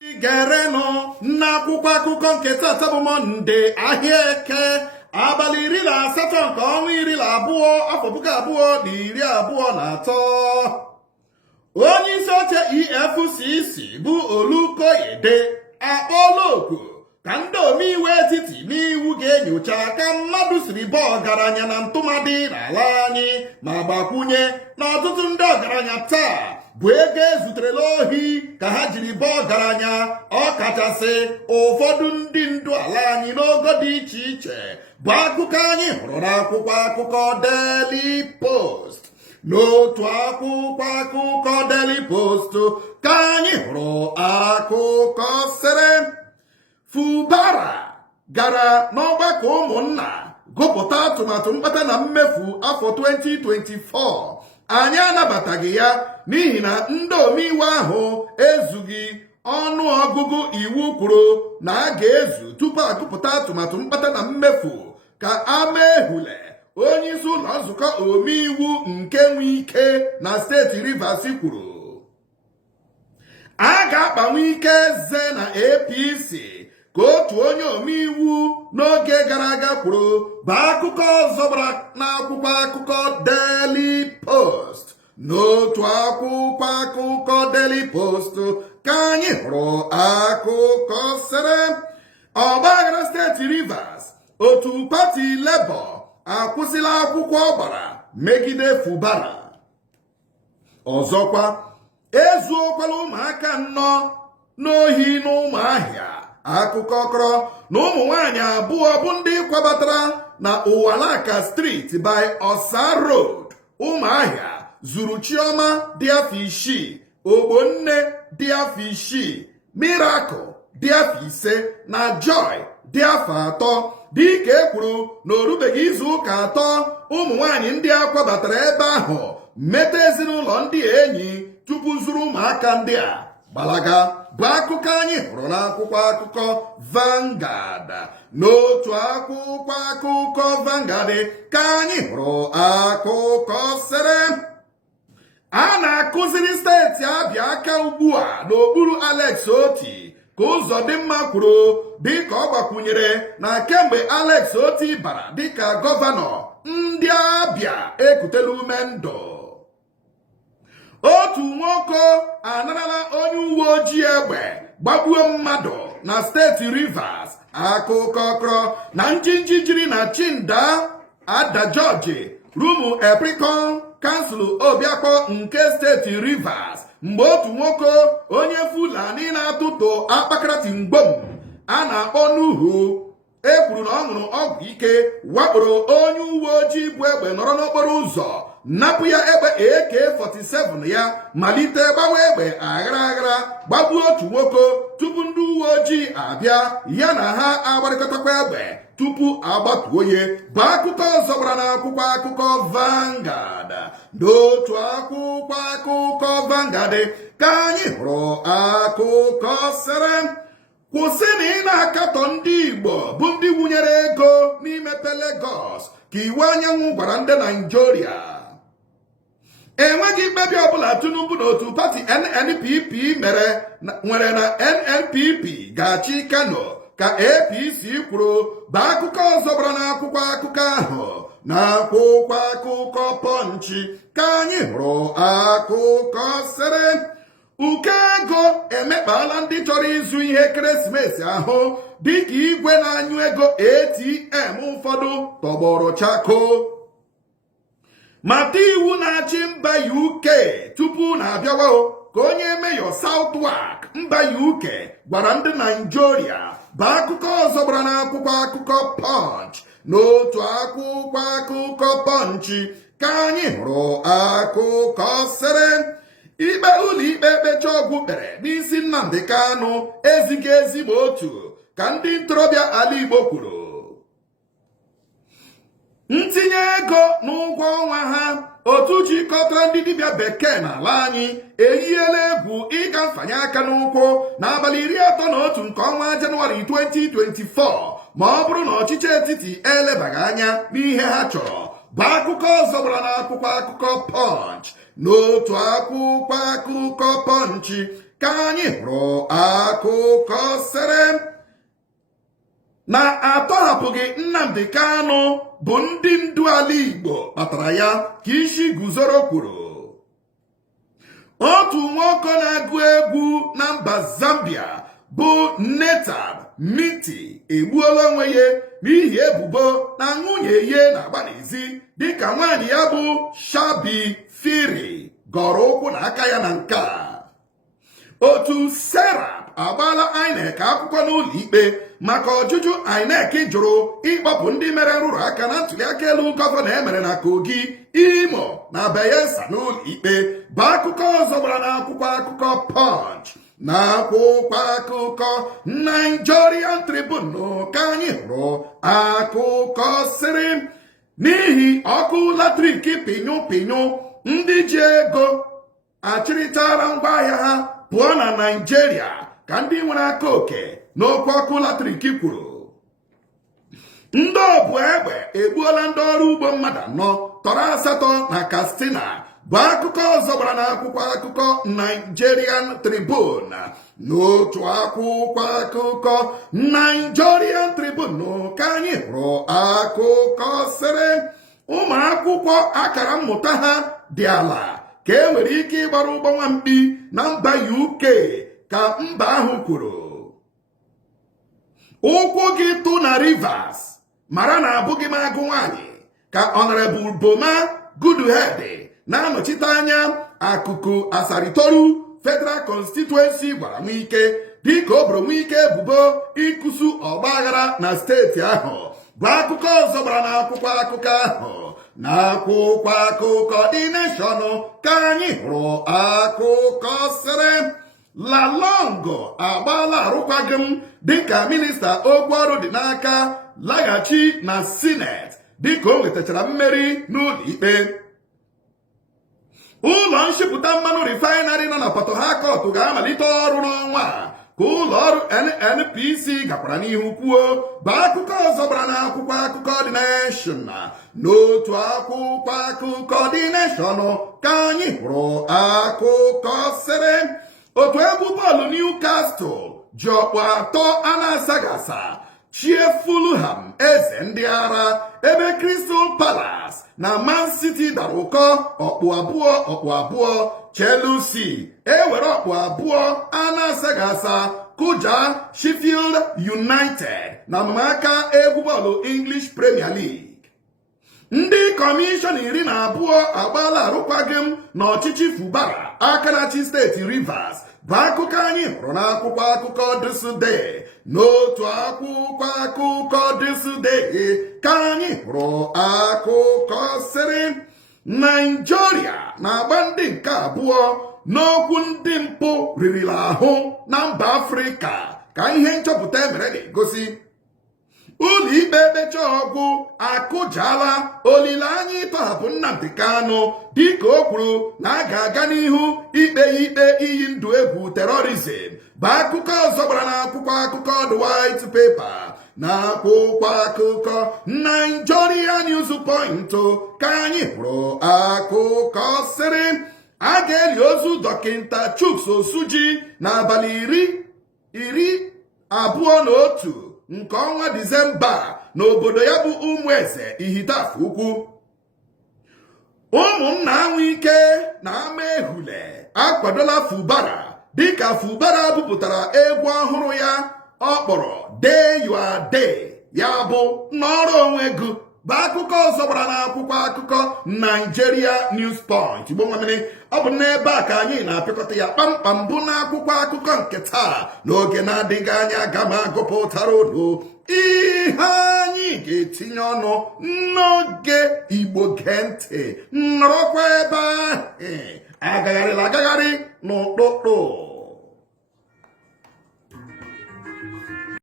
Gerenụ n'akwụkwọ akụkọ nke tata bụ Mọnde ahịa Eke abalị 18 nke ọnwa 12 afọ 2023. Onye isi oche EFCC bụ Olukoyede akpọọla oku ka ndị omeiwu etiti n'iwu ga-enyocha ka mmadụ siri baa ọgaranya na ntụmadị n'ala anyị ma gbakwunye na ọtụtụ ndị ọgaranya taa bụ ego ezuterela ohi ka ha jiri baa ọgaranya, ọkachasị ụfọdụ ndị ndu ala anyị n'ogo dị iche iche bụ akụkọ anyị hụrụ n'akwụkwọ akụkọ Daily Post. N'otu akwụkwọ akụkọ Daily Post ka anyị hụrụ akụkọ sịrị Fubara gara n'ọgbakọ ụmụnna gụpụta atụmatụ mkpata na mmefu afọ 2024. Anyị anabataghị ya n'ihi na ndị omeiwu ahụ ezughị ọnụ ọgụgụ iwu kwuru na a ga-ezu tupu agụpụta atụmatụ mkpata na mmefu, ka Amaehule onyeisi ụlọ nzukọ omeiwu nke Nwike na steeti Rivers kwuru. A ga-akpanwe ike eze na APC ka otu onye omeiwu n'oge gara aga kwuru, bụ akụkọ ọzọ gbara n'akwụkwọ akụkọ Daily Post. N'otu akwụkwọ akụkọ Daily Post ka anyị hụrụ akụkọ sịrị ọgbaghara steeti Rivers, otu pati Labour akwụsịla akwụkwọ ọgbara megide Fubara. Ọzọkwa, ezuokwala ụmụaka 4 n'ohi n'Ụmụahịa. Akụkọ kọrọ na ụmụ nwanyị 2 bụ ndị kwabatara na Uwalaka Street by Osa Road, Ụmụahịa, zuru Chioma dị afọ 6, Ogbonne dị afọ 6, Miracle dị afọ 5 na Joy dị afọ 3. Dịka e kwuru na orubeghị izu ụka 3 ụmụ nwanyị ndị a kwabatara ebe ahụ meta ezinụlọ ndị enyi tupu zuru ụmụaka ndị a gbalaga, bụ akụkọ anyị hụrụ n'akwụkwọ akụkọ Vanguard. N'otu akwụkwọ akụkọ Vanguard ka anyị hụrụ akụkọ sịrị a na-akụziri steeti Abịa aka ugbu a n'okpuru Alex Oti, ka Uzodimma kwuru, dịka ọ gbakwunyere na kemgbe Alex Oti bara dịka gọvanọ, ndị Abịa ekutela ume ndụ. Otu nwoke anarala onye uwe ojii egbe gbagbuo mmadụ na steeti Rivers. Akụkọ kọrọ na njinji jiri na Chinda Ada George Rumu Eprikon kansụl Obiakpọ nke steeti Rivers, mgbe otu nwoke onye Fulani na-atụtụ akpakarati mgbom a na-akpọ Nuhu ekwuru na ọ ṅụrụ ọgwụ ike wakporo onye uwe ojii bụ egbe nọrọ n'okporo ụzọ, napụ ya egbe AK-47 ya, malite gbawa egbe aghara aghara gbagbuo otu nwoke tupu ndị uwe ojii abịa ya na ha agbarịkọtakwa egbe tupu agbatuo ya, bụ akụkọ ọzọ gbara n'akwụkwọ akụkọ Vanguard. N'otu akwụkwọ akụkọ Vanguard ka anyị hụrụ akụkọ sịrị kwụsịna ị na-akatọ ndị Igbo bụ ndị wụnyere ego n'imepe Lagos, ka iwu anyanwụ gwara ndị Naịjirịa. Enweghị mkpebi ọbụla Tinubu na otu pati NNPP nwere na NNPP ga-achị Kano, ka APC kwuru, bụ akụkọ ọzọ gbara n'akwụkwọ akụkọ ahụ. N'akwụkwọ akụkọ Punch ka anyị hụrụ akụkọ sịrị ụkọ ego emekpala ndị chọrọ ịzụ ihe ekeresimesi ahụ, dịka igwe na-anyụ ego ATM ụfọdụ tọgbọrọ chakoo. Mata iwu na-achị mba UK tupu na-abịawa ka onye meyọ Southwark mba UK gwara ndị Naịjirịa, bụ akụkọ ọzọ gbara n'akwụkwọ akụkọ Punch. N'otu akwụkwọ akụkọ Punch ka anyị hụrụ akụkọ sịrị ikpe ụlọikpe Ekpecha Ọgwụ kpere n'isi Nnamdi Kanụ ezighị ezigbo otu, ka ndị ntorobịa ala Igbo kwuru. Ntinye ego n'ụgwọ ọnwa ha, otu jikọtara ndị dibịa bekee n'ala anyị eyiela egwu ịga mfanye aka n'ụkwụ n'abalị 31 nke ọnwa Jenụwarị 2024 ma ọ bụrụ na ọchịchị etiti elebaghị anya n'ihe ha chọrọ, bụ akụkọ ọzọ gbara n'akwụkwọ akụkọ Punch. N'otu akwụkwọ akụkọ Punch ka anyị hụrụ akụkọ sịrị na atọhapụghị Nnamdi Kanu bụ ndị ndu ala Igbo kpatara ya ka isi guzoro kwuru. Otu nwoke na-agụ egwu na mba Zambia bụ Netab Miti egbuola onwe ya n'ihi ebubo na nwunye ya na-agba n'ezi dịka nwaanyị ya bụ Shabi Firi gọrọ ụkwụ na aka ya na nke a. Otu Serap agbaala INEC akwụkwọ n'ụlọ ikpe maka ọjụjụ INEC jụrụ ịkpọpụ ndị mere nrụrụ aka na ntụliaka elu gọvanọ emere na Kogi, Imo na Bayelsa n'ụlọ ikpe bụ akụkọ ọzọ gbara n'akwụkwọ akụkọ Punch na akwụkwọ akụkọ Nigerian Tribune ka anyị hụrụ akụkọ sịrị n'ihi ọkụ latrik pịnyụ ndị ji ego achịrịtara ngwaahịa ha pụọ na Naịjirịa ka ndị nwere aka oke n'okwu ọkụ latrik kwuru. Ndị ọbụ egbe egbuola ndị ọrụ ugbo mmadụ 4 tọrọ 8 na Katsina bụ akụkọ ọzọ gbara n'akwụkwọ akụkọ Nigerian Tribune. N'otu akwụkwọ akụkọ Nigerian Tribune ka anyị hụrụ akụkọ sịrị ụmụ akwụkwọ akara mmụta ha dị ala ka e nwere ike ịgbara ụgbọ nwamkpi na mba UK ka mba ahụ kwuru. Ụkwụ gị tụ na Rivers mara na abụghị m agụ nwaanyị ka Honorable Boma Goodhead na-anọchite anya akụkụ Asaritoru Federal Constituency gwara Nwike dịka o boro Nwike ebubo ịkụsu ọgbaghara na steeti ahụ bụ akụkọ ọzọ gbara n'akwụkwọ akụkọ ahụ. N'akwụkwọ akụkọ The Nation ka anyị hụrụ akụkọ sịrị Lalong agbaala arụkwaghịm dịka minista okwu ọrụ dị n'aka laghachi na Senate dịka o nwetachara mmeri n'ụlọ ikpe. Ụlọ nshipụta mmanụ refinery nọ na Port Harcourt ga-amalite ọrụ n'ọnwa a ka ụlọ ọrụ NNPC gakwara n'ihu kwuo bụ akụkọ ọzọ gbara n'akwụkwọ akụkọ The Nation. N'otu akwụkwọ akụkọ The Nation ka anyị hụrụ akụkọ sịrị otu egwu bọọlụ Newcastle ji ọkpụ 3 a na-asaghị asa chie Fulham eze ndị ara ebe Crystal Palace na Man City dara ụkọ ọkpụ abụọ. Chelsea ewere ọkpụ 2 a na-asaghị asa kụja Sheffield United na amụmaka egwu bọọlụ English Premier League. Ndị kọmishọn 12 agbaala arụkwaghịm n'ọchịchị Fubara Akarachi steeti Rivers bụ akụkọ anyị hụrụ n'akwụkwọ akụkọ Dịsụdee. N'otu akwụkwọ akụkọ Dịsụdee ka anyị hụrụ akụkọ sịrị Naịjirịa na-agba ndị nke abụọ n'okwu ndị mpụ ririla ahụ na mba Afrịka ka ihe nchọpụta emere na-egosi. Ụlọ ikpe ekpecha ọgwụ akụjala olileanya ịtọhapụ Nnamdi Kanu dịka o kwuru na a ga-aga n'ihu ikpe ya ikpe iyi ndụ egwu terorizm bụ akụkọ ọzọ gbara n'akwụkwọ akụkọ The White Paper na akwụkwọ akụkọ Nigeria News Point ka anyị hụrụ akụkọ sịrị a ga-eli ozu dọkịnta Chuks Osuji n'abalị 21 nke ọnwa Disemba n'obodo ya bụ Ụmụeze Ihitafụ Ukwu. Ụmụnna Nwike na Ama Ehule akwadola Fubara dịka Fubara bupụtara egwu ọhụrụ ya ọ kpọrọ Day Your Day, ya bụ n'ọrụ onwe gị bụ akụkọ ọzọ gbara n'akwụkwọ akụkọ Nigeria News Point. Igbo nwamiri ọ bụ n'ebe a ka anyị na-apịakọta ya kpamkpam bụ n'akwụkwọ akụkọ nke taa. N'oge na-adịghị anya aga m agụpụtara unu ihe anyị ga-etinye ọnụ n'oge Igbo Gee Ntị. Nọrọkwa ebe ahụ agagharịla agagharị n'ụtụtụ.